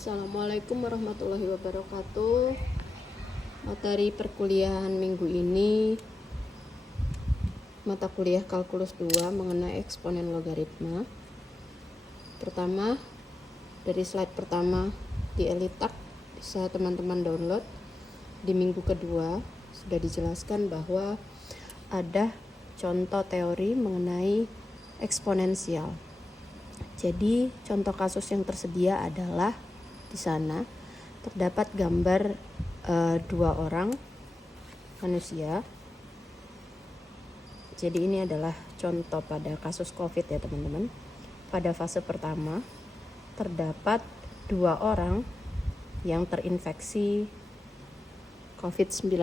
Assalamualaikum warahmatullahi wabarakatuh. Materi perkuliahan minggu ini mata kuliah kalkulus 2 mengenai eksponen logaritma. Pertama, dari slide pertama di Elitak bisa teman-teman download. Di minggu kedua sudah dijelaskan bahwa ada contoh teori mengenai eksponensial. Jadi contoh kasus yang tersedia adalah di sana terdapat gambar dua orang manusia. Jadi ini adalah contoh pada kasus COVID ya teman-teman. Pada fase pertama terdapat dua orang yang terinfeksi COVID-19.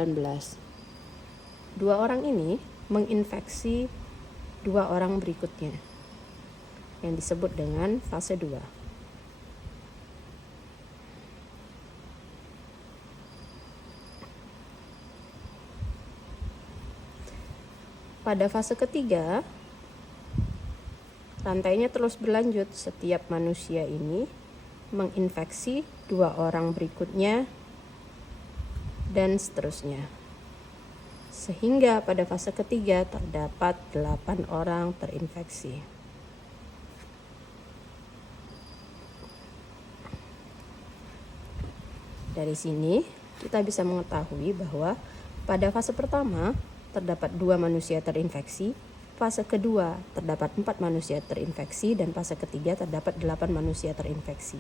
Dua orang ini menginfeksi dua orang berikutnya yang disebut dengan fase 2. Pada fase ketiga, rantainya terus berlanjut. Setiap manusia ini menginfeksi dua orang berikutnya dan seterusnya. Sehingga pada fase ketiga terdapat 8 orang terinfeksi. Dari sini kita bisa mengetahui bahwa pada fase pertama terdapat 2 manusia terinfeksi, fase kedua terdapat 4 manusia terinfeksi, dan fase ketiga terdapat 8 manusia terinfeksi.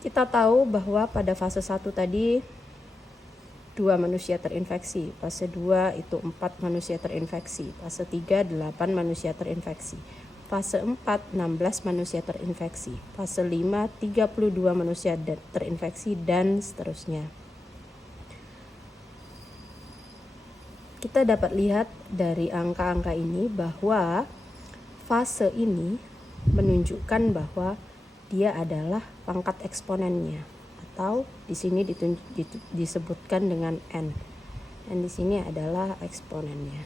Kita tahu bahwa pada fase 1 tadi 2 manusia terinfeksi, fase 2 itu 4 manusia terinfeksi, fase 3 8 manusia terinfeksi, fase 4 16 manusia terinfeksi, fase 5 32 manusia terinfeksi, dan seterusnya. Kita dapat lihat dari angka-angka ini bahwa fase ini menunjukkan bahwa dia adalah pangkat eksponennya, atau di sini disebutkan dengan n. Dan di sini adalah eksponennya.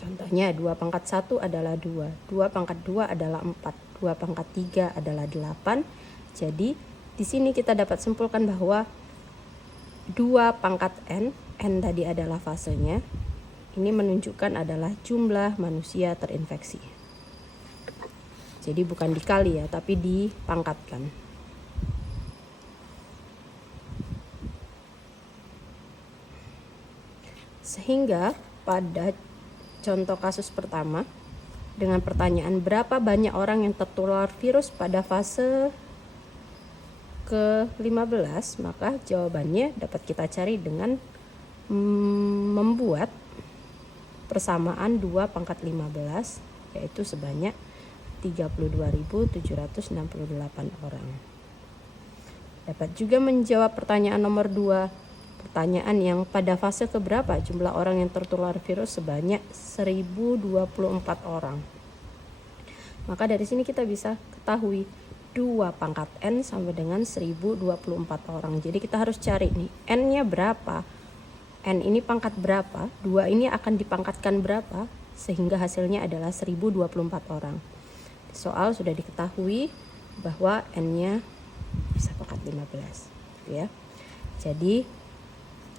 Contohnya 2 pangkat 1 adalah 2, 2 pangkat 2 adalah 4, 2 pangkat 3 adalah 8. Jadi di sini kita dapat simpulkan bahwa 2 pangkat n tadi adalah fasenya, ini menunjukkan adalah jumlah manusia terinfeksi. Jadi bukan dikali ya, tapi dipangkatkan. Sehingga pada contoh kasus pertama, dengan pertanyaan berapa banyak orang yang tertular virus pada fase ke-15, maka jawabannya dapat kita cari dengan membuat persamaan 2 pangkat 15, yaitu sebanyak 32.768 orang. Dapat juga menjawab pertanyaan nomor 2, pertanyaan yang pada fase keberapa jumlah orang yang tertular virus sebanyak 1024 orang. Maka dari sini kita bisa ketahui 2 pangkat n sama dengan 1024 orang. Jadi kita harus cari nih, n-nya berapa? N ini pangkat berapa? 2 ini akan dipangkatkan berapa? Sehingga hasilnya adalah 1024 orang. Di soal sudah diketahui bahwa n-nya bisa pangkat 15, gitu ya. Jadi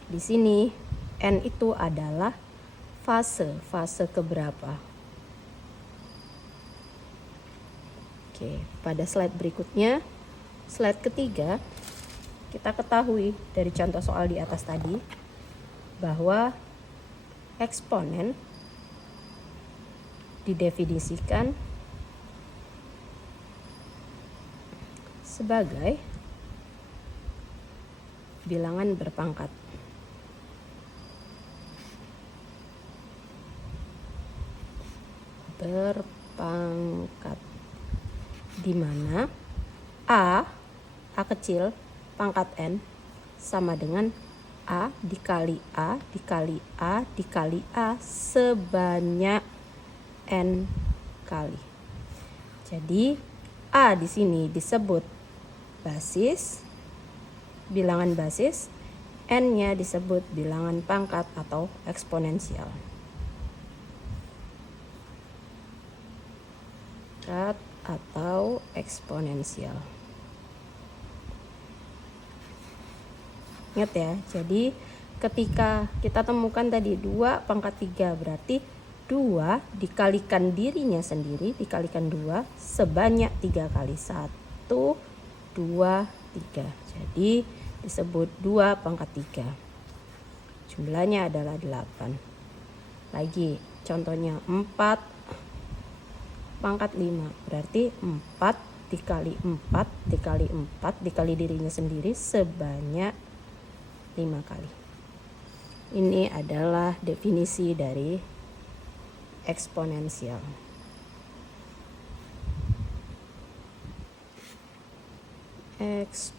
di sini n itu adalah fase keberapa? Oke, pada slide berikutnya, slide ketiga, kita ketahui dari contoh soal di atas tadi bahwa eksponen didefinisikan sebagai bilangan berpangkat. Di mana A kecil pangkat n sama dengan A dikali A dikali A dikali A sebanyak n kali. Jadi A di sini disebut basis, bilangan basis, n-nya disebut bilangan pangkat atau eksponensial. pangkat atau eksponensial. Ingat ya, jadi ketika kita temukan tadi 2 pangkat 3 berarti 2 dikalikan dirinya sendiri dikalikan 2 sebanyak 3 kali. 1, 2, 3. Jadi disebut 2 pangkat 3. Jumlahnya adalah 8. Lagi contohnya 4 pangkat 5 berarti 4 dikali 4 dikali 4 dikali dirinya sendiri sebanyak 5 kali. Ini adalah definisi dari eksponensial. Eksponensial.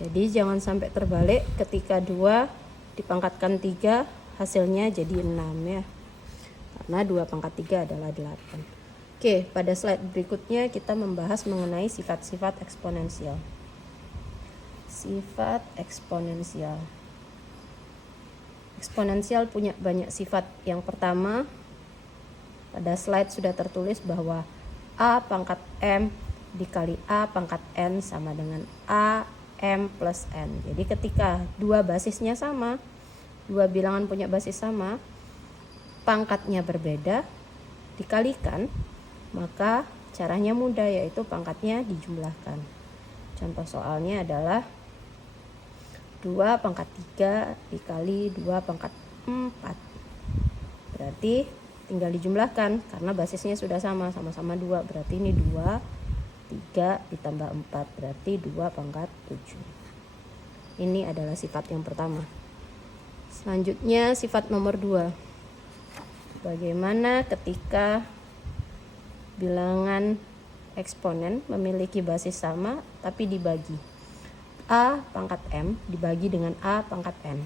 Jadi jangan sampai terbalik ketika 2 dipangkatkan 3 hasilnya jadi 6 ya. Karena 2 pangkat 3 adalah 8. Oke, pada slide berikutnya kita membahas mengenai sifat-sifat eksponensial. Sifat eksponensial. Eksponensial punya banyak sifat. Yang pertama, pada slide sudah tertulis bahwa A pangkat M dikali A pangkat N sama dengan A M plus N. Jadi ketika dua basisnya sama, dua bilangan punya basis sama, pangkatnya berbeda, dikalikan, maka caranya mudah, yaitu pangkatnya dijumlahkan. Contoh soalnya adalah 2 pangkat 3 dikali 2 pangkat 4. Berarti tinggal dijumlahkan karena basisnya sudah sama-sama 2. Berarti ini 2, 3 ditambah 4 berarti 2 pangkat 7. Ini adalah sifat yang pertama. Selanjutnya sifat nomor 2. Bagaimana ketika bilangan eksponen memiliki basis sama tapi dibagi. A pangkat M dibagi dengan A pangkat N.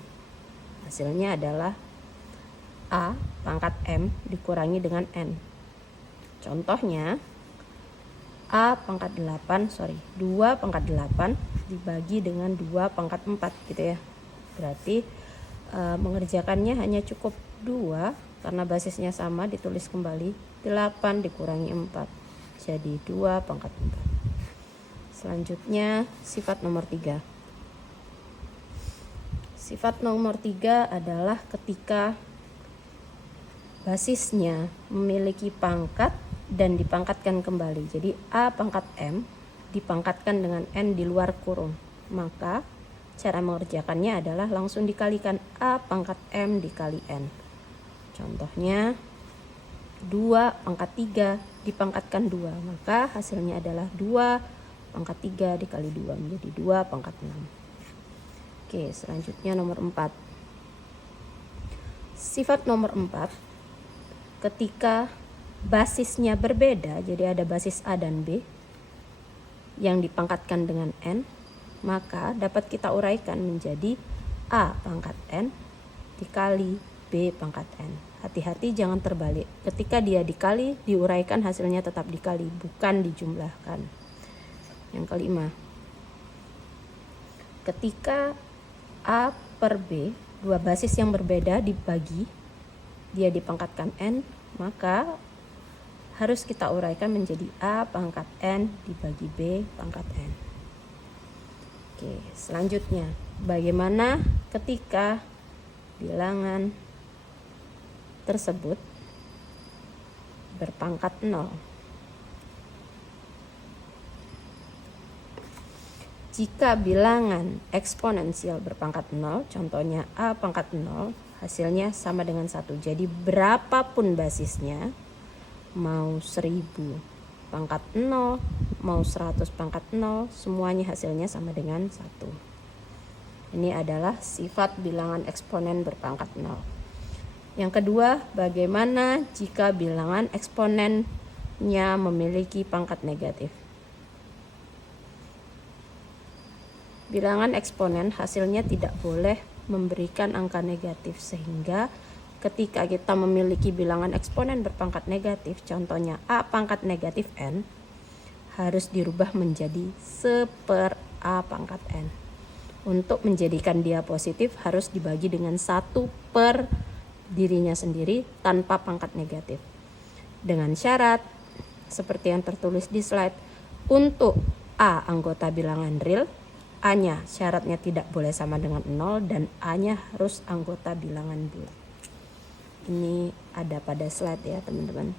Hasilnya adalah A pangkat M dikurangi dengan N. Contohnya A pangkat 2 pangkat 8 dibagi dengan 2 pangkat 4 gitu ya. Berarti mengerjakannya hanya cukup 2 karena basisnya sama, ditulis kembali 8 dikurangi 4 jadi 2 pangkat 4. Selanjutnya sifat nomor 3. Sifat nomor 3 adalah ketika basisnya memiliki pangkat dan dipangkatkan kembali. Jadi A pangkat M dipangkatkan dengan N di luar kurung. Maka cara mengerjakannya adalah langsung dikalikan A pangkat M dikali N. Contohnya 2 pangkat 3 dipangkatkan 2, maka hasilnya adalah 2 pangkat 3 dikali 2 menjadi 2 pangkat 6. Oke, selanjutnya nomor 4. Sifat nomor 4, ketika basisnya berbeda, jadi ada basis A dan B yang dipangkatkan dengan N, maka dapat kita uraikan menjadi A pangkat N dikali B pangkat N. Hati-hati jangan terbalik. Ketika dia dikali, diuraikan hasilnya tetap dikali, bukan dijumlahkan. Yang kelima, ketika A per B, dua basis yang berbeda dibagi, dia dipangkatkan N, maka harus kita uraikan menjadi A pangkat N dibagi B pangkat N. Oke, selanjutnya, bagaimana ketika bilangan tersebut berpangkat 0. Jika bilangan eksponensial berpangkat 0, contohnya A pangkat 0, hasilnya sama dengan 1. Jadi berapapun basisnya, mau 1000 pangkat 0, mau 100 pangkat 0, semuanya hasilnya sama dengan 1. Ini adalah sifat bilangan eksponen berpangkat 0. Yang kedua, bagaimana jika bilangan eksponennya memiliki pangkat negatif? Bilangan eksponen hasilnya tidak boleh memberikan angka negatif, sehingga ketika kita memiliki bilangan eksponen berpangkat negatif, contohnya A pangkat negatif N, harus dirubah menjadi 1/A pangkat N. Untuk menjadikan dia positif harus dibagi dengan 1 per dirinya sendiri tanpa pangkat negatif. dengan syarat seperti yang tertulis di slide. Untuk A anggota bilangan real, A-nya syaratnya tidak boleh sama dengan 0 dan A-nya harus anggota bilangan bulat. Ini ada pada slide ya teman-teman.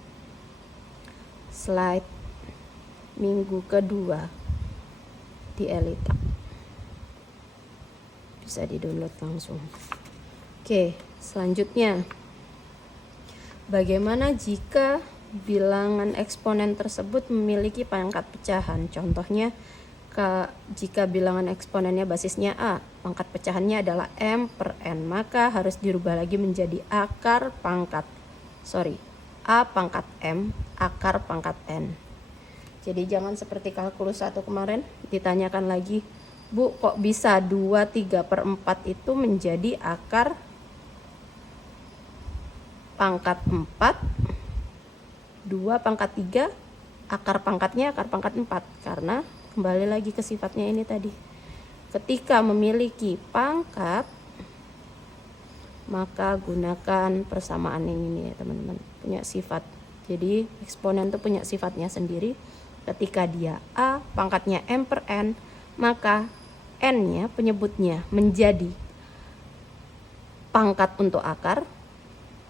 Slide minggu kedua di Elita. Bisa di-download langsung. Oke, selanjutnya. Bagaimana jika bilangan eksponen tersebut memiliki pangkat pecahan? Contohnya, jika bilangan eksponennya basisnya A, pangkat pecahannya adalah M per N, maka harus dirubah lagi menjadi A pangkat M akar pangkat N. Jadi jangan seperti kalkulus 1 kemarin, ditanyakan lagi, Bu, kok bisa 2, 3 per 4 itu menjadi akar pangkat 4, 2 pangkat 3, akar pangkatnya akar pangkat 4. Karena kembali lagi ke sifatnya ini tadi. Ketika memiliki pangkat, maka gunakan persamaan yang ini ya teman-teman. Punya sifat. Jadi eksponen itu punya sifatnya sendiri. Ketika dia A, pangkatnya M per N, maka N-nya penyebutnya menjadi pangkat untuk akar.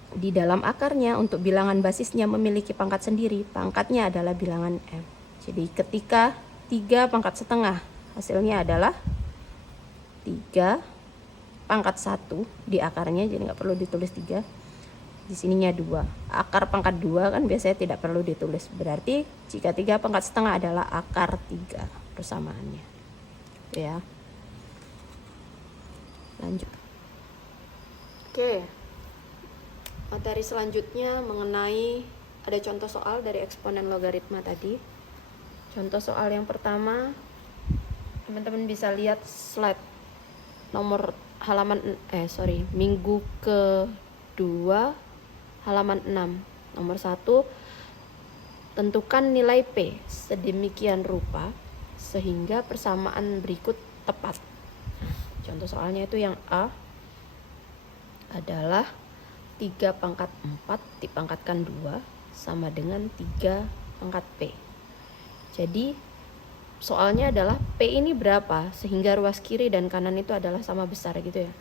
Di dalam akarnya untuk bilangan basisnya memiliki pangkat sendiri, pangkatnya adalah bilangan M. Jadi ketika 3 pangkat setengah, hasilnya adalah 3 pangkat 1 di akarnya, jadi nggak perlu ditulis 3. Di sininya 2. Akar pangkat 2 kan biasanya tidak perlu ditulis. Berarti jika 3 pangkat setengah adalah akar 3 persamaannya. Ya. Lanjut. Oke. Materi selanjutnya mengenai ada contoh soal dari eksponen logaritma tadi. Contoh soal yang pertama, teman-teman bisa lihat slide minggu kedua halaman 6. Nomor 1, tentukan nilai P sedemikian rupa sehingga persamaan berikut tepat. Contoh soalnya itu yang A adalah 3 pangkat 4 dipangkatkan 2 sama dengan 3 pangkat P. Jadi soalnya adalah P ini berapa sehingga ruas kiri dan kanan itu adalah sama besar gitu ya.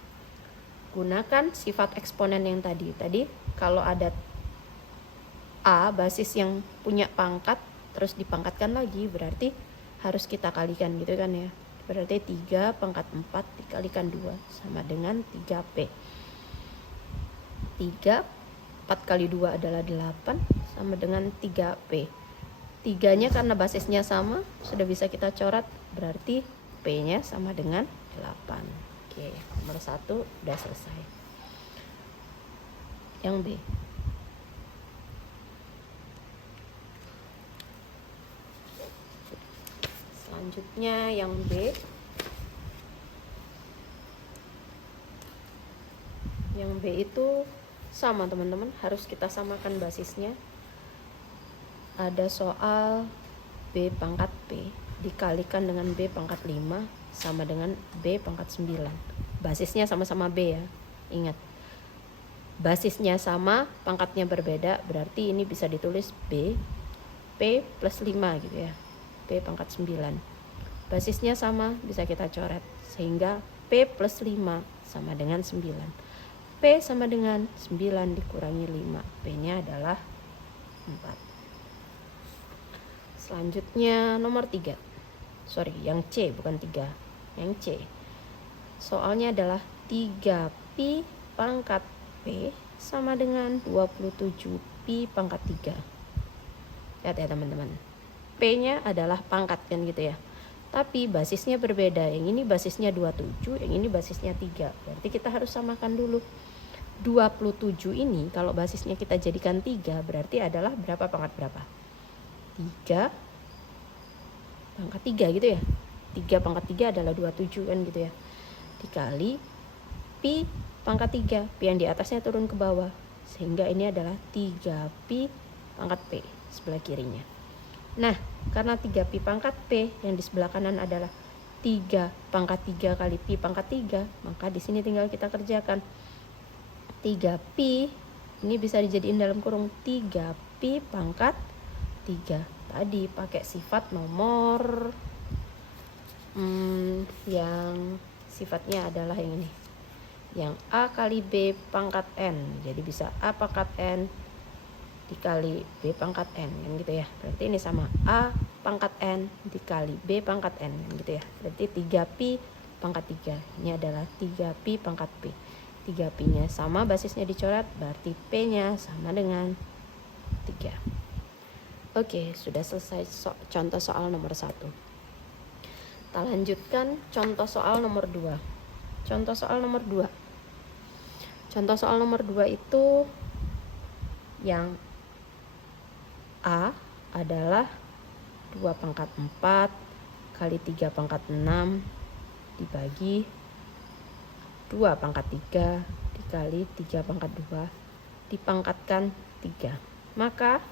Gunakan sifat eksponen yang tadi. Tadi kalau ada A basis yang punya pangkat terus dipangkatkan lagi, berarti harus kita kalikan gitu kan ya. Berarti 3 pangkat 4 dikalikan 2 sama dengan 3P. 3, 4 kali 2 adalah 8 sama dengan 3P. 3-nya karena basisnya sama, sudah bisa kita coret, berarti P-nya sama dengan 8. Oke, nomor 1 udah selesai. Yang B. Selanjutnya yang B. Yang B itu sama teman-teman, harus kita samakan basisnya. Ada soal B pangkat P dikalikan dengan B pangkat 5 sama dengan B pangkat 9. Basisnya sama-sama B ya. Ingat, basisnya sama, pangkatnya berbeda, berarti ini bisa ditulis B P plus 5 gitu ya. P pangkat 9. Basisnya sama, bisa kita coret. Sehingga P plus 5 sama dengan 9. P sama dengan 9 dikurangi 5. P-nya adalah 4. Selanjutnya nomor 3. Yang C bukan 3. Yang C. Soalnya adalah 3Pi pangkat P sama dengan 27Pi pangkat 3. Lihat ya teman-teman. P-nya adalah pangkat kan gitu ya. Tapi basisnya berbeda. Yang ini basisnya 27, yang ini basisnya 3. Berarti kita harus samakan dulu. 27 ini kalau basisnya kita jadikan 3, berarti adalah berapa pangkat berapa? 3 pangkat 3 gitu ya. 3 pangkat 3 adalah 27 kan gitu ya. Dikali Pi pangkat 3. Pi yang di atasnya turun ke bawah. Sehingga ini adalah 3Pi pangkat P sebelah kirinya. Nah, karena 3Pi pangkat P yang di sebelah kanan adalah 3 pangkat 3 kali Pi pangkat 3, maka di sini tinggal kita kerjakan. 3Pi ini bisa dijadiin dalam kurung 3 Pi pangkat 3. Tadi pakai sifat nomor yang sifatnya adalah yang ini, yang A kali B pangkat N. Jadi bisa A pangkat N dikali B pangkat N, kan gitu ya. Berarti ini sama A pangkat N dikali B pangkat N, kan gitu ya. Berarti 3pi pangkat 3. Ini adalah 3pi pangkat P. 3pi nya sama, basisnya dicoret, berarti P nya sama dengan 3. Oke, sudah selesai contoh soal nomor 1. Kita lanjutkan contoh soal nomor 2. Contoh soal nomor 2. Contoh soal nomor 2 itu yang A adalah 2 pangkat 4 kali 3 pangkat 6 dibagi 2 pangkat 3 dikali 3 pangkat 2 dipangkatkan 3. Maka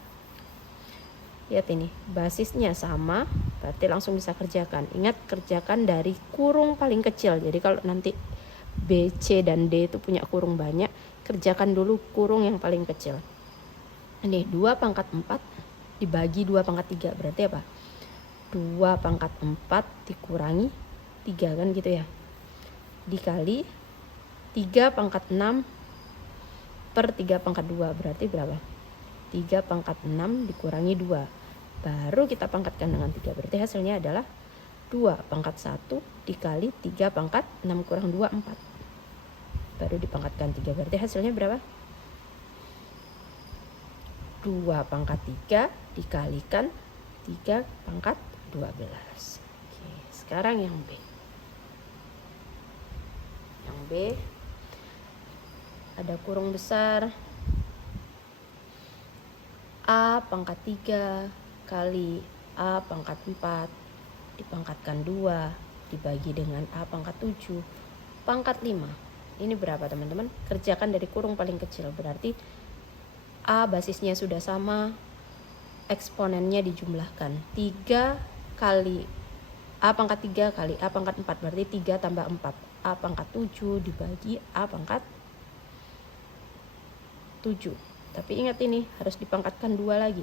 lihat ini, basisnya sama, berarti langsung bisa kerjakan. Ingat, kerjakan dari kurung paling kecil. Jadi kalau nanti B, C, dan D itu punya kurung banyak, kerjakan dulu kurung yang paling kecil. Ini 2 pangkat 4 dibagi 2 pangkat 3, berarti apa? 2 pangkat 4 dikurangi 3, kan gitu ya. Dikali 3 pangkat 6 per 3 pangkat 2, berarti berapa? 3 pangkat 6 dikurangi 2. Baru kita pangkatkan dengan 3. Berarti hasilnya adalah 2 pangkat 1 dikali 3 pangkat 6 kurang 2, 4. Baru dipangkatkan 3. Berarti hasilnya berapa? 2 pangkat 3 dikalikan 3 pangkat 12. Oke, sekarang yang B. Yang B ada kurung besar A pangkat 3 kali A pangkat 4 dipangkatkan 2 dibagi dengan A pangkat 7 pangkat 5. Ini berapa teman-teman? Kerjakan dari kurung paling kecil, berarti A basisnya sudah sama, eksponennya dijumlahkan. 3 kali A pangkat 3 kali A pangkat 4, berarti 3 tambah 4. A pangkat 7 dibagi A pangkat 7. Tapi ingat, ini harus dipangkatkan 2 lagi,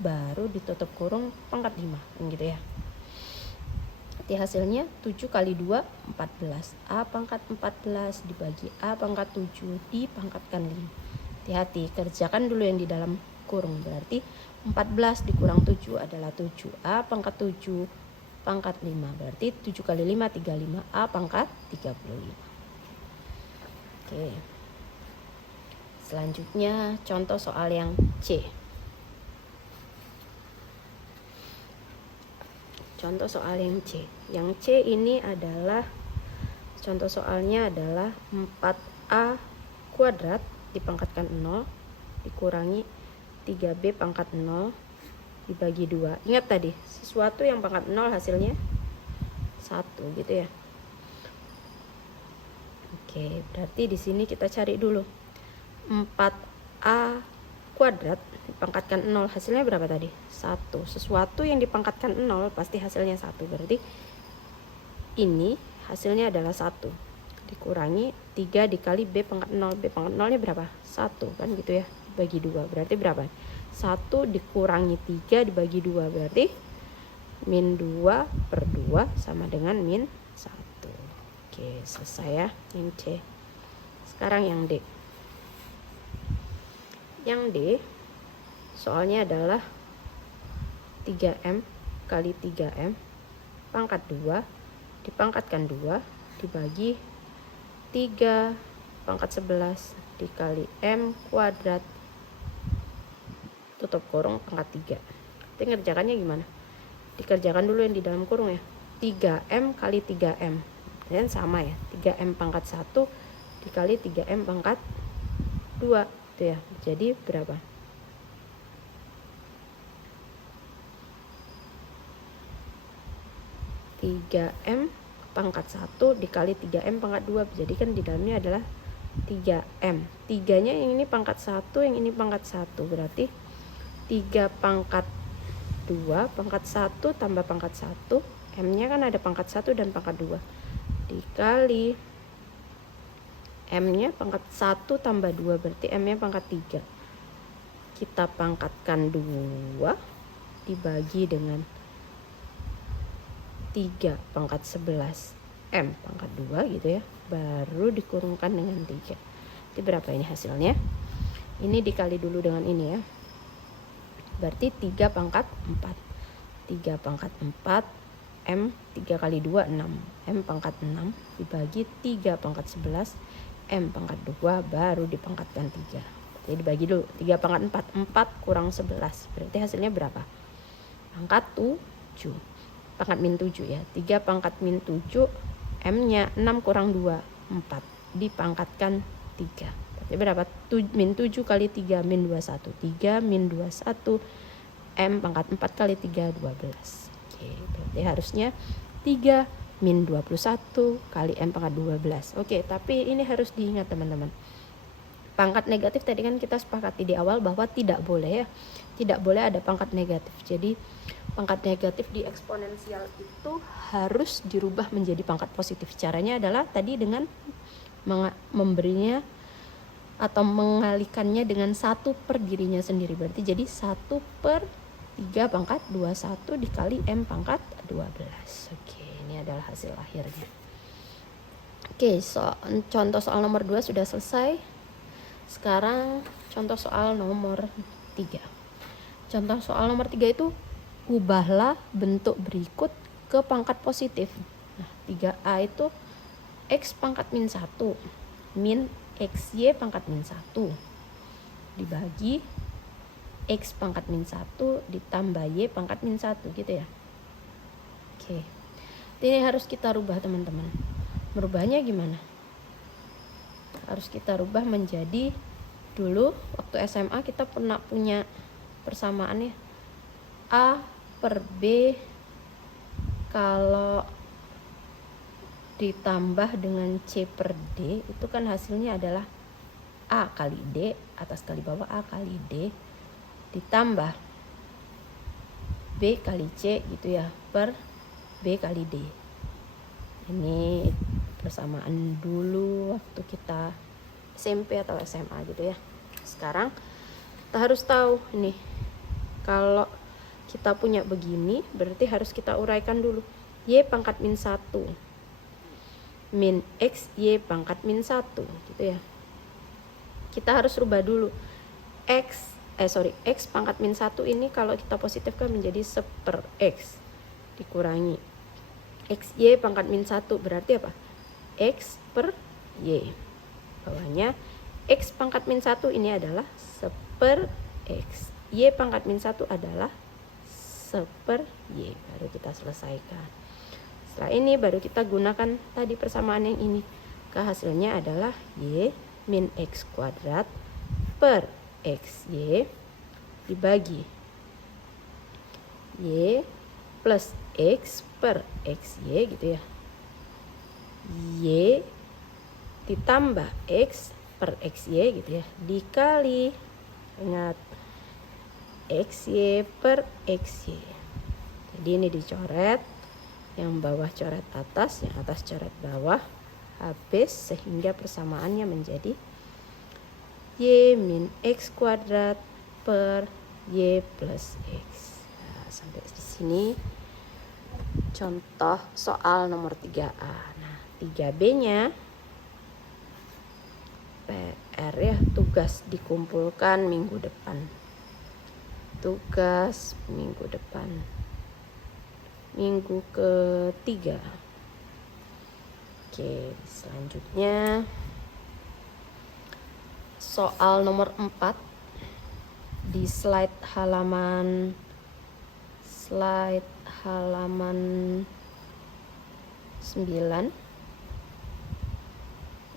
baru ditutup kurung pangkat 5, gitu ya. Nanti hasilnya 7 kali 2 14. A pangkat 14 dibagi A pangkat 7 dipangkatkan 5. Hati-hati, kerjakan dulu yang di dalam kurung. Berarti 14 dikurang 7 adalah 7. A pangkat 7 pangkat 5. Berarti 7 kali 5 35. A pangkat 35. Oke. Selanjutnya contoh soal yang C. Contoh soal yang C. Yang C ini adalah contoh soalnya adalah 4A kuadrat dipangkatkan 0 dikurangi 3B pangkat 0 dibagi 2. Ingat tadi, sesuatu yang pangkat 0 hasilnya 1, gitu ya. Oke, berarti di sini kita cari dulu. 4A kuadrat dipangkatkan 0 hasilnya berapa tadi? 1. Sesuatu yang dipangkatkan 0 pasti hasilnya 1. Berarti ini hasilnya adalah 1 dikurangi 3 dikali B pangkat 0. B pangkat 0 nya berapa? 1, kan gitu ya. Bagi 2 berarti berapa? 1 dikurangi 3 dibagi 2, berarti min 2 per 2 sama dengan min 1. Oke, selesai ya yang C. Sekarang yang D. Yang D soalnya adalah 3M kali 3M pangkat 2 dipangkatkan 2 dibagi 3 pangkat 11 dikali M kuadrat tutup kurung pangkat 3. Nanti ngerjakannya gimana? Dikerjakan dulu yang di dalam kurung ya. 3M kali 3M dan sama ya, 3M pangkat 1 dikali 3M pangkat 2 itu ya. Jadi berapa? 3M pangkat 1 dikali 3M pangkat 2. Jadi kan di dalamnya adalah 3M. 3-nya yang ini pangkat 1, yang ini pangkat 1. Berarti 3 pangkat 2 pangkat 1 tambah pangkat 1. M-nya kan ada pangkat 1 dan pangkat 2. Dikali M-nya pangkat 1 tambah 2, berarti M-nya pangkat 3. kita pangkatkan 2 dibagi dengan 3 pangkat 11 M pangkat 2 gitu ya, baru dikurungkan dengan 3. Itu berapa ini hasilnya? Ini dikali dulu dengan ini ya, berarti 3 pangkat 4. 3 pangkat 4 M 3 kali 2 6, M pangkat 6 dibagi 3 pangkat 11 M pangkat 2 baru dipangkatkan 3. Jadi dibagi dulu 3 pangkat 4 kurang 11, berarti hasilnya berapa? Pangkat 7, pangkat min 7 ya. 3 pangkat min 7 M nya 6 kurang 2 4, dipangkatkan 3. Berarti berapa? Min 7 kali 3 min 21, 3 min 21 M pangkat 4 kali 3 12. Oke, berarti harusnya 3 min 21 kali M pangkat 12. Oke, tapi ini harus diingat teman-teman. Pangkat negatif tadi kan kita sepakati di awal bahwa tidak boleh ya. Tidak boleh ada pangkat negatif. Jadi pangkat negatif di eksponensial itu harus dirubah menjadi pangkat positif. Caranya adalah tadi dengan memberinya atau mengalihkannya dengan 1 per dirinya sendiri. Berarti jadi 1 per 3 pangkat 21 dikali M pangkat 12. Oke, ini adalah hasil akhirnya. Oke, contoh soal nomor 2 sudah selesai. Sekarang contoh soal nomor 3. Contoh soal nomor 3 itu ubahlah bentuk berikut ke pangkat positif. Nah, 3A itu X pangkat min 1 min XY pangkat min 1 dibagi X pangkat min 1 ditambah Y pangkat min 1 gitu ya. Oke. Ini harus kita rubah teman-teman. Merubahnya gimana? Harus kita rubah menjadi, dulu waktu SMA kita pernah punya persamaan ya, A per B kalau ditambah dengan C per D itu kan hasilnya adalah A kali D atas kali bawah A kali D ditambah B kali C gitu ya per B kali D. Ini persamaan dulu waktu kita SMP atau SMA gitu ya. Sekarang kita harus tahu ini, kalau kita punya begini berarti harus kita uraikan dulu. Y pangkat min 1 min X Y pangkat min 1 gitu ya. Kita harus rubah dulu. X pangkat min 1 ini kalau kita positifkan menjadi 1 per X dikurangi X Y pangkat min 1 berarti apa? X per Y. Bawahnya X pangkat min 1 ini adalah 1 per X. Y pangkat min 1 adalah 1 per Y. Baru kita selesaikan. Setelah ini baru kita gunakan tadi persamaan yang ini. Hasilnya adalah Y min X kuadrat per XY dibagi Y plus X per XY gitu ya. Y ditambah X per XY gitu ya, dikali, ingat, XY per XY. Jadi ini dicoret, yang bawah coret atas, yang atas coret bawah, habis, sehingga persamaannya menjadi Y min X kuadrat per Y plus X. Nah, sampai di sini contoh soal nomor 3A. Nah, 3B-nya PR ya, tugas dikumpulkan minggu depan. Tugas minggu depan. Minggu ketiga. Oke, selanjutnya soal nomor 4 di slide halaman 9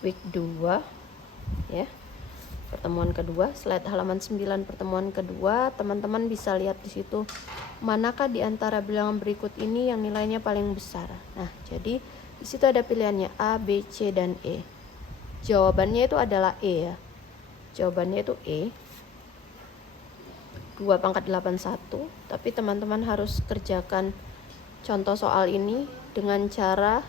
week 2 ya, pertemuan kedua, slide halaman 9 pertemuan kedua. Teman-teman bisa lihat di situ manakah di antara bilangan berikut ini yang nilainya paling besar. Nah, jadi di situ ada pilihannya A, B, C dan E. Jawabannya itu adalah E ya. Jawabannya itu E. 2 pangkat 81, tapi teman-teman harus kerjakan contoh soal ini dengan cara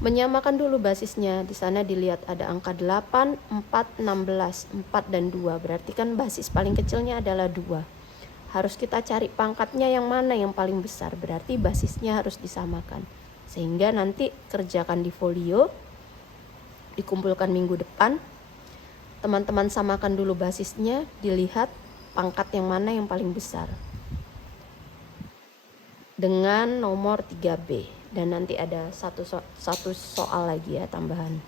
Menyamakan dulu basisnya. Di sana dilihat ada angka 8, 4, 16, 4 dan 2. Berarti kan basis paling kecilnya adalah 2. Harus kita cari pangkatnya yang mana yang paling besar. Berarti basisnya harus disamakan. Sehingga nanti kerjakan di folio, dikumpulkan minggu depan. Teman-teman samakan dulu basisnya, dilihat pangkat yang mana yang paling besar. Dengan nomor 3B. Dan nanti ada satu soal lagi ya tambahan.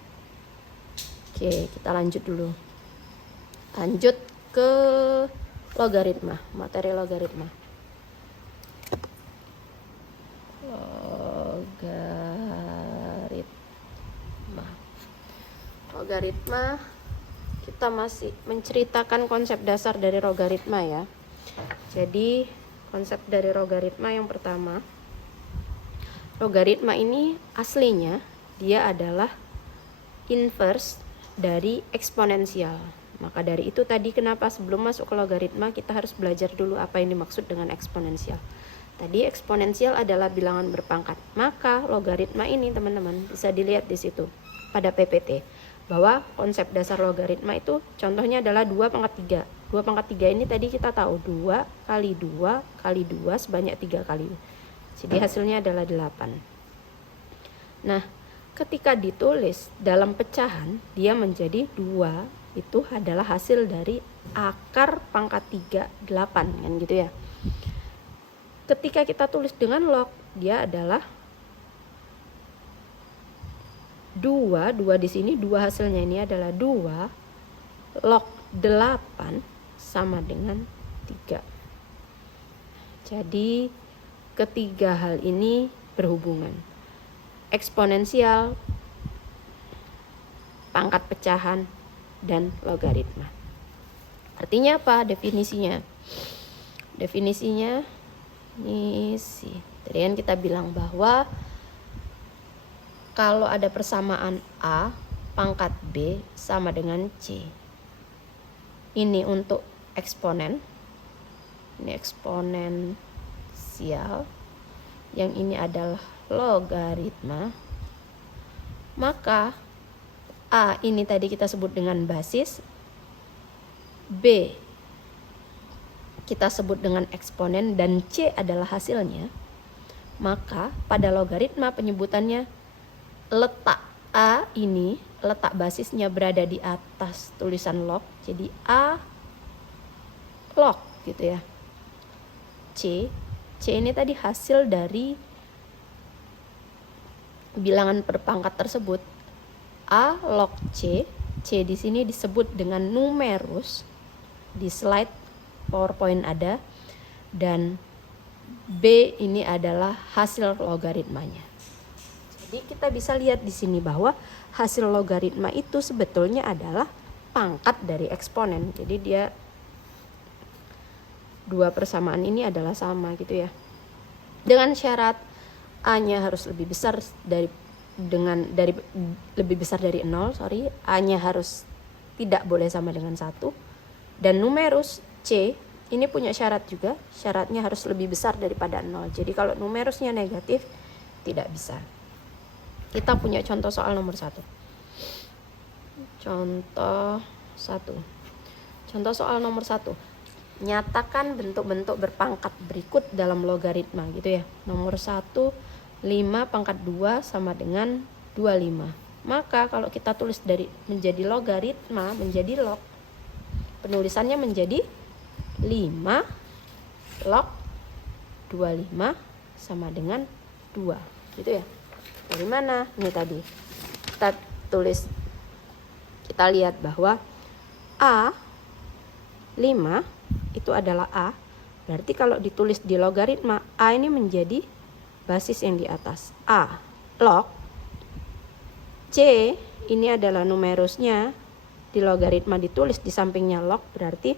Oke, kita lanjut dulu. Lanjut ke logaritma, materi logaritma. Logaritma, kita masih menceritakan konsep dasar dari logaritma ya. Jadi konsep dari logaritma yang pertama, logaritma ini aslinya dia adalah inverse dari eksponensial. Maka dari itu tadi kenapa sebelum masuk ke logaritma kita harus belajar dulu apa yang dimaksud dengan eksponensial. Tadi eksponensial adalah bilangan berpangkat. Maka logaritma ini teman-teman bisa dilihat di situ pada PPT bahwa konsep dasar logaritma itu contohnya adalah 2 pangkat 3. 2 pangkat 3 ini tadi kita tahu 2 kali 2 kali 2 sebanyak 3 kali. Jadi hasilnya adalah 8. Nah, ketika ditulis dalam pecahan, dia menjadi 2, itu adalah hasil dari akar pangkat 3, 8, kan gitu ya. Ketika kita tulis dengan log, dia adalah 2 di sini 2 hasilnya ini adalah 2 log 8 sama dengan 3. Jadi ketiga hal ini berhubungan. Eksponensial, pangkat pecahan, dan logaritma. Artinya apa definisinya? Definisinya ini sih. Tadi kan kita bilang bahwa kalau ada persamaan A pangkat B sama dengan C. Ini untuk eksponen. Ini eksponen yang ini adalah logaritma, maka A ini tadi kita sebut dengan basis, B kita sebut dengan eksponen, dan C adalah hasilnya. Maka pada logaritma penyebutannya letak A ini, letak basisnya berada di atas tulisan log, jadi A log gitu ya. C ini tadi hasil dari bilangan berpangkat tersebut. A log C di sini disebut dengan numerus. Di slide PowerPoint ada. Dan B ini adalah hasil logaritmanya. Jadi kita bisa lihat di sini bahwa hasil logaritma itu sebetulnya adalah pangkat dari eksponen. Jadi dia dua persamaan ini adalah sama gitu ya. Dengan syarat A-nya harus lebih besar dari lebih besar dari 0, A-nya harus tidak boleh sama dengan 1. Dan numerus C ini punya syarat juga, syaratnya harus lebih besar daripada 0. Jadi kalau numerusnya negatif tidak bisa. Kita punya contoh soal nomor 1. Contoh soal nomor 1. Nyatakan bentuk-bentuk berpangkat berikut dalam logaritma gitu ya. Nomor 1, 5 pangkat 2 sama dengan 25. Maka kalau kita tulis menjadi logaritma, menjadi log, penulisannya menjadi 5 log 25 sama dengan 2 gitu ya. Dari mana? Ini tadi kita tulis, kita lihat bahwa A 5 itu adalah A. Berarti kalau ditulis di logaritma, A ini menjadi basis yang di atas. A log C ini adalah numerusnya, di logaritma ditulis di sampingnya log, berarti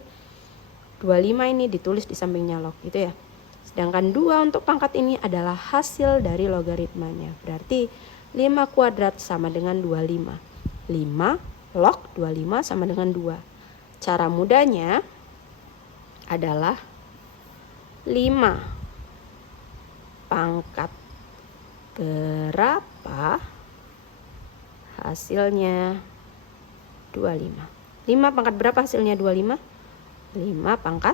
25 ini ditulis di sampingnya log gitu ya. Sedangkan 2 untuk pangkat ini adalah hasil dari logaritmanya. Berarti 5 kuadrat sama dengan 25. 5 log 25 sama dengan 2. Cara mudahnya adalah 5 pangkat berapa hasilnya 25. 5 pangkat berapa hasilnya 25? 5 pangkat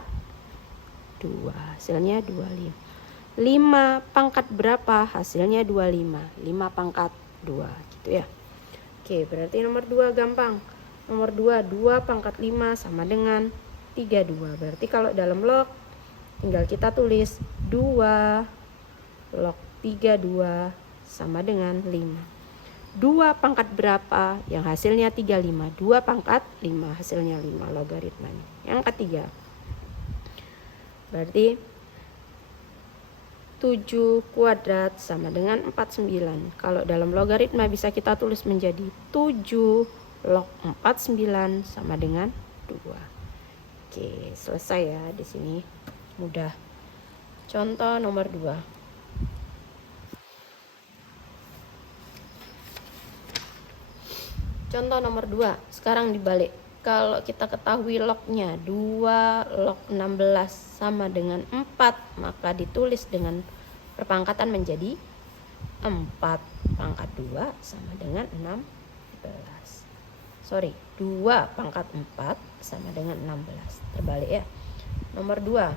2 hasilnya 25. 5 pangkat berapa hasilnya 25? 5 pangkat 2 gitu ya. Oke, berarti nomor 2 gampang. Nomor 2, 2 pangkat 5 sama dengan 32. Berarti kalau dalam log tinggal kita tulis 2 log 32 sama dengan 5. 2 pangkat berapa? Yang hasilnya 35. 2 pangkat 5 hasilnya 5 logaritmanya. Yang ketiga, berarti 7 kuadrat sama dengan 49. Kalau dalam logaritma bisa kita tulis menjadi 7 log 49 sama dengan 2. Oke, selesai ya di sini. Mudah. Contoh nomor 2. Contoh nomor 2. Sekarang dibalik. Kalau kita ketahui lognya 2 log 16 sama dengan 4, maka ditulis dengan perpangkatan menjadi 4 pangkat 2 sama dengan 16. 2 pangkat 4 sama dengan 16. Terbalik ya. Nomor 2.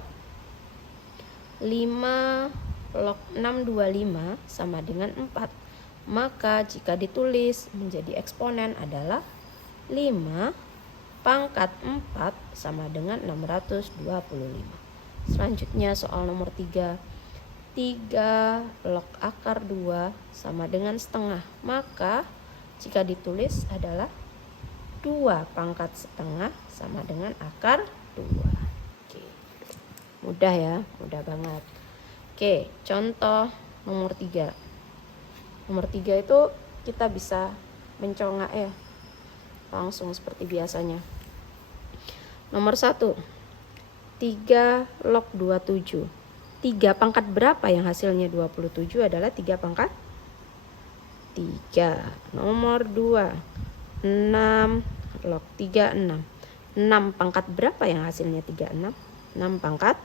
5 log 625 sama dengan 4. Maka jika ditulis menjadi eksponen adalah 5 pangkat 4 sama dengan 625. Selanjutnya soal nomor 3. 3 log akar 2 sama dengan setengah. Maka jika ditulis adalah 2 pangkat setengah sama dengan akar 2. Oke. Mudah ya, mudah banget. Oke, contoh nomor 3. Nomor 3 itu kita bisa mencongak ya. Langsung seperti biasanya. Nomor 1. 3 log 27. 3 pangkat berapa yang hasilnya 27 adalah 3 pangkat 3. Nomor 2. 6 log 36. 6 pangkat berapa yang hasilnya 36? 6 pangkat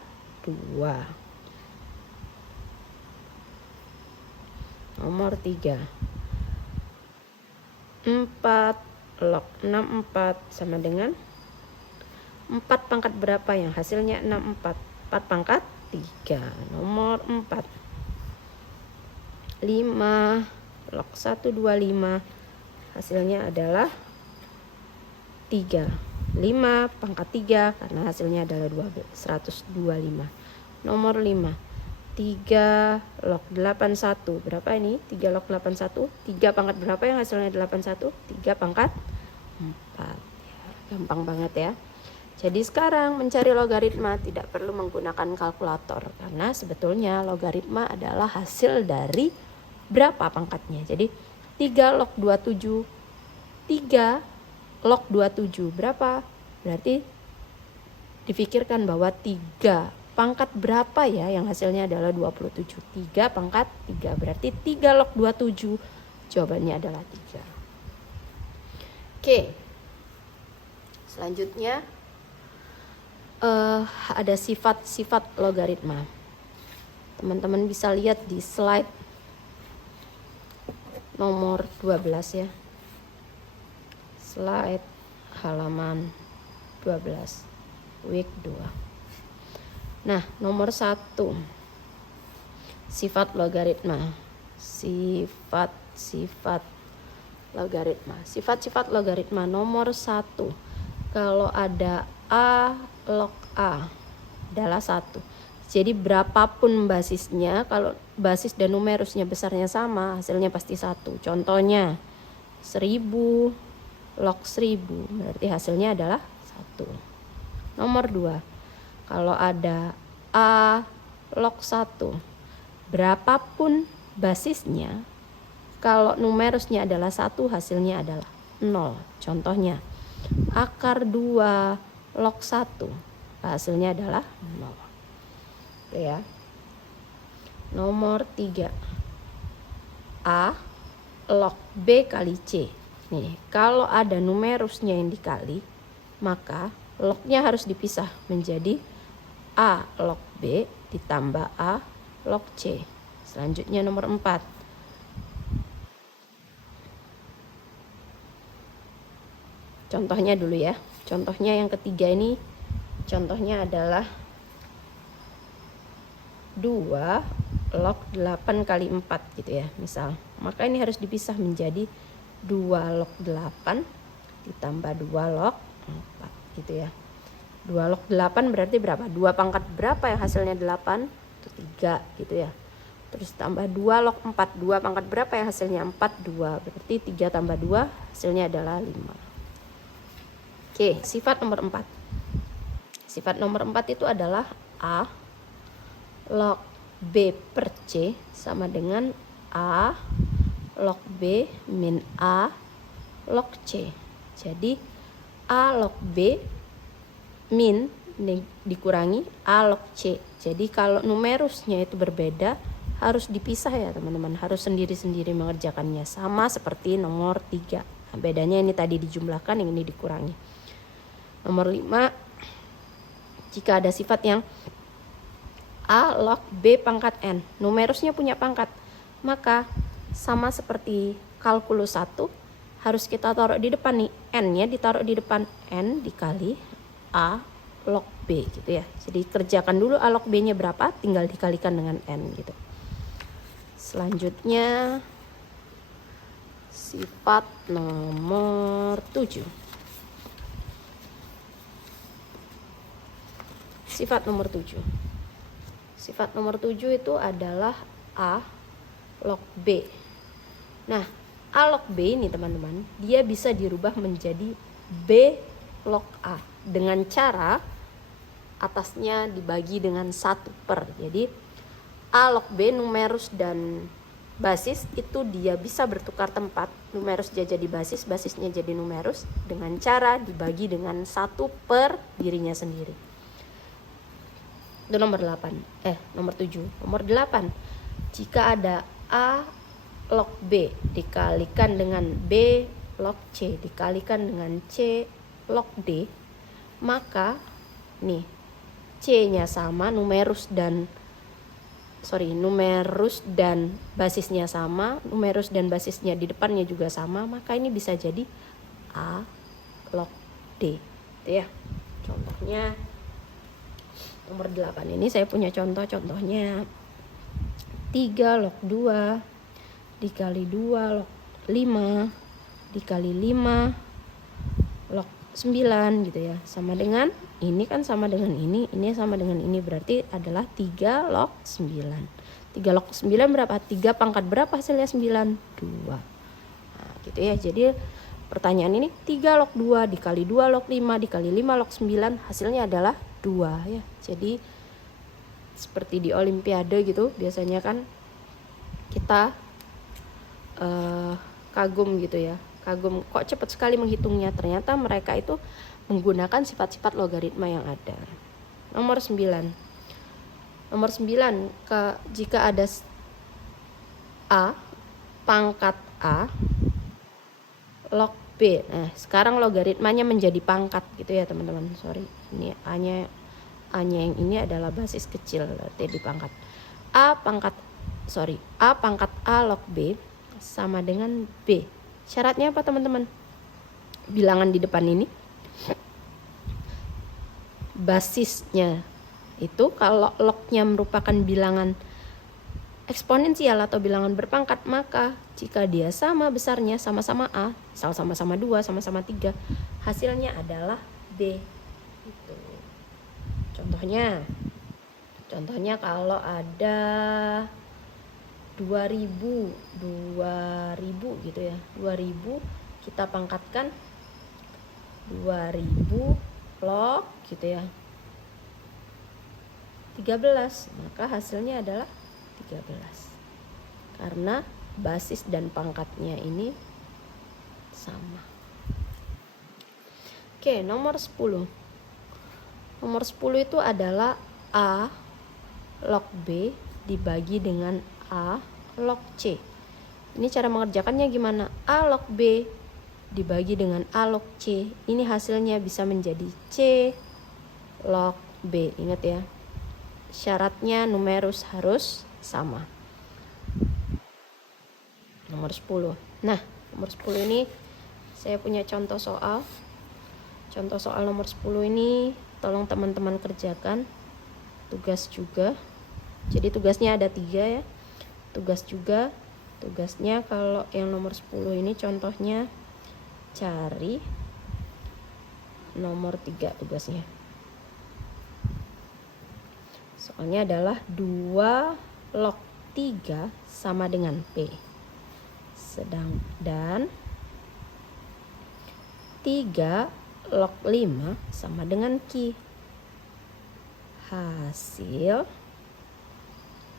2. Nomor 3. 4 log 64 sama dengan 4 pangkat berapa yang hasilnya 64? 4 pangkat 3. Nomor 4. 5 log 125 hasilnya adalah 3. 5 pangkat 3 karena hasilnya adalah 125. Nomor 5. 3 log 81. Berapa ini? 3 log 81. 3 pangkat berapa yang hasilnya 81? 3 pangkat 4. Ya, gampang banget ya. Jadi sekarang mencari logaritma tidak perlu menggunakan kalkulator karena sebetulnya logaritma adalah hasil dari berapa pangkatnya. Jadi 3 log 27, 3 log 27 berapa? Berarti difikirkan bahwa 3 pangkat berapa ya yang hasilnya adalah 27. 3 pangkat 3 berarti 3 log 27 jawabannya adalah 3. Oke. Selanjutnya ada sifat-sifat logaritma. Teman-teman bisa lihat di slide nomor 12 ya. Slide halaman 12 week 2. Nah, nomor 1. Sifat logaritma. Sifat-sifat logaritma. Sifat-sifat logaritma nomor 1. Kalau ada A log A adalah 1. Jadi berapapun basisnya, kalau basis dan numerusnya besarnya sama, hasilnya pasti 1. Contohnya 1000 log 1000, berarti hasilnya adalah 1. Nomor 2. Kalau ada A log 1, berapapun basisnya, kalau numerusnya adalah 1, hasilnya adalah 0. Contohnya akar 2 log 1, hasilnya adalah 0. Oke ya. Nomor 3. A log B kali C. Nih, kalau ada numerusnya yang dikali, maka lognya harus dipisah menjadi A log B ditambah A log C. Selanjutnya nomor 4. contohnya dulu ya. Contohnya yang ketiga ini, contohnya adalah 2 log 8 kali 4 gitu ya misal. Maka ini harus dipisah menjadi 2 log 8 ditambah 2 log 4 gitu ya. 2 log 8 berarti berapa? 2 pangkat berapa yang hasilnya 8? Itu 3 gitu ya. Terus tambah 2 log 4, 2 pangkat berapa yang hasilnya 4? 2, berarti 3 tambah 2 hasilnya adalah 5. Oke, sifat nomor 4. Sifat nomor 4 itu adalah A log B per C sama dengan A log B min A log C. Jadi A log B min dikurangi A log C. Jadi kalau numerusnya itu berbeda harus dipisah ya teman-teman. Harus sendiri-sendiri mengerjakannya. Sama seperti nomor 3. Nah, bedanya ini tadi dijumlahkan, yang ini dikurangi. Nomor 5, jika ada sifat yang A log B pangkat N, numerusnya punya pangkat, maka sama seperti kalkulus 1 harus kita taruh di depan nih, N-nya ditaruh di depan, N dikali A log B gitu ya. Jadi kerjakan dulu A log B-nya berapa, tinggal dikalikan dengan N gitu. Selanjutnya sifat nomor 7. Sifat nomor 7. Sifat nomor 7 itu adalah A log B. Nah, A log B ini teman-teman, dia bisa dirubah menjadi B log A dengan cara atasnya dibagi dengan 1 per. Jadi A log B numerus dan basis itu dia bisa bertukar tempat. Numerus jadi basis, basisnya jadi numerus dengan cara dibagi dengan 1 per dirinya sendiri. Itu nomor 8. Nomor 7. Nomor 8. Jika ada A log B dikalikan dengan B log C dikalikan dengan C log D, maka nih C-nya sama, numerus dan basisnya sama, numerus dan basisnya di depannya juga sama, maka ini bisa jadi A log D. Itu ya. Contohnya nomor 8 ini saya punya contohnya 3 log 2 dikali 2 log 5 dikali 5 log 9 gitu ya. Sama dengan ini kan sama dengan ini sama dengan ini, berarti adalah 3 log 9. 3 log 9 berapa? 3 pangkat berapa hasilnya 9? 2. Nah, gitu ya. Jadi pertanyaan ini 3 log 2 dikali 2 log 5 dikali 5 log 9 hasilnya adalah 2 ya. Jadi seperti di olimpiade gitu, biasanya kan kita kagum gitu ya. Kagum kok cepat sekali menghitungnya. Ternyata mereka itu menggunakan sifat-sifat logaritma yang ada. Nomor 9. Nomor 9, jika ada A pangkat A log B. Nah, sekarang logaritmanya menjadi pangkat gitu ya teman-teman. Sorry, ini A-nya yang ini adalah basis kecil, berarti di pangkat. A pangkat A log B sama dengan B. Syaratnya apa teman-teman? Bilangan di depan ini basisnya itu kalau lognya merupakan bilangan eksponensial atau bilangan berpangkat, maka jika dia sama besarnya, sama-sama A, misal sama-sama 2, sama-sama 3, hasilnya adalah B. Itu. Contohnya kalau ada 2000 gitu ya. 2000 kita pangkatkan 2000 log gitu ya 13, maka hasilnya adalah 13. Karena basis dan pangkatnya ini sama. Oke, nomor 10. Nomor 10 itu adalah A log B dibagi dengan A log C. Ini cara mengerjakannya gimana? A log B dibagi dengan A log C. Ini hasilnya bisa menjadi C log B. Ingat ya. Syaratnya numerus harus sama. Nomor 10. Nah, nomor 10 ini saya punya contoh soal Contoh soal nomor 10 ini tolong teman-teman kerjakan. Tugas juga. Jadi tugasnya ada 3 ya. Tugas juga. Tugasnya kalau yang nomor 10 ini contohnya cari nomor 3 tugasnya. Soalnya adalah 2 log 3 sama dengan P. Dan 3 log 5 sama dengan Q. Hasil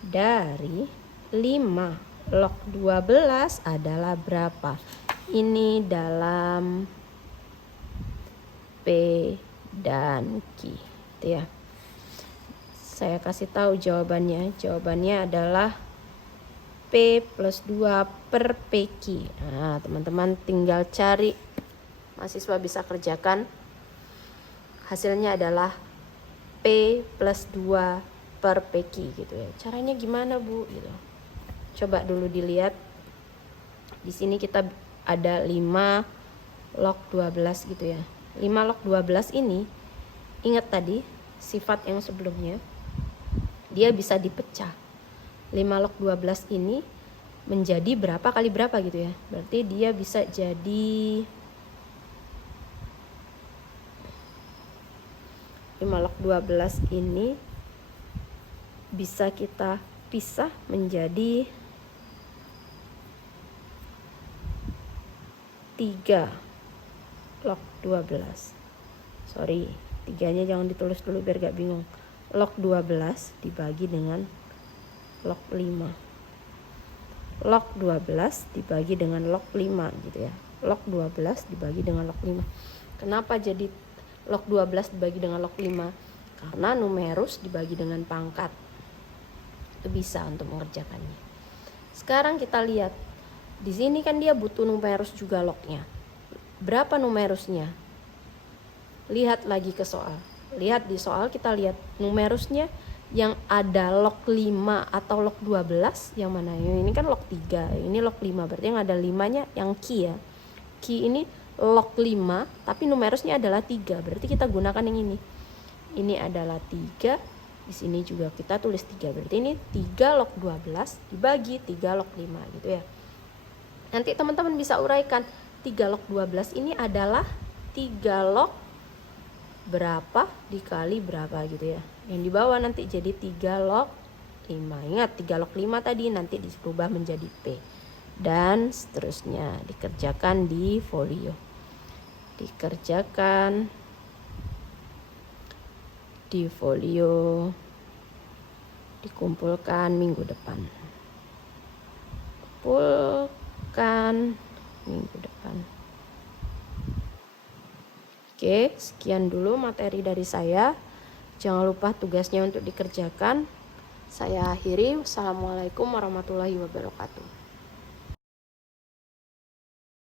dari 5 log 12 adalah berapa? Ini dalam P dan Q, gitu ya. Saya kasih tahu jawabannya. Jawabannya adalah P plus 2 per PQ. Nah, teman-teman tinggal cari. Mahasiswa bisa kerjakan. Hasilnya adalah P plus 2 per PQ gitu ya. Caranya gimana, Bu? Gitu. Coba dulu dilihat. Di sini kita ada 5 log 12 gitu ya. 5 log 12 ini, ingat tadi sifat yang sebelumnya, dia bisa dipecah. 5 log 12 ini menjadi berapa kali berapa gitu ya. Berarti dia bisa jadi 5 log 12 ini bisa kita pisah menjadi 3 log 12. Sorry, 3-nya jangan ditulis dulu biar gak bingung. Log 12 dibagi dengan log 5. Log 12 dibagi dengan log 5 gitu ya. Log 12 dibagi dengan log 5. Kenapa jadi log 12 dibagi dengan log 5? Karena numerus dibagi dengan pangkat. Itu bisa untuk mengerjakannya. Sekarang kita lihat. Di sini kan dia butuh numerus juga lognya. Berapa numerusnya? Lihat lagi ke soal. Lihat di soal, kita lihat numerusnya yang ada log 5 atau log 12 yang mana? Ini kan log 3, ini log 5. Berarti yang ada 5-nya yang Q ya. Q ini log 5 tapi numerusnya adalah 3. Berarti kita gunakan yang ini. Ini adalah 3. Di sini juga kita tulis 3. Berarti ini 3 log 12 dibagi 3 log 5 gitu ya. Nanti teman-teman bisa uraikan 3 log 12 ini adalah 3 log berapa dikali berapa gitu ya. Yang di bawah nanti jadi 3 log 5. Ingat 3 log 5 tadi nanti dirubah menjadi P. Dan seterusnya dikerjakan di folio. Dikerjakan di folio. Dikumpulkan minggu depan. Minggu depan. Oke, sekian dulu materi dari saya. Jangan lupa tugasnya untuk dikerjakan. Saya akhiri. Wassalamualaikum warahmatullahi wabarakatuh.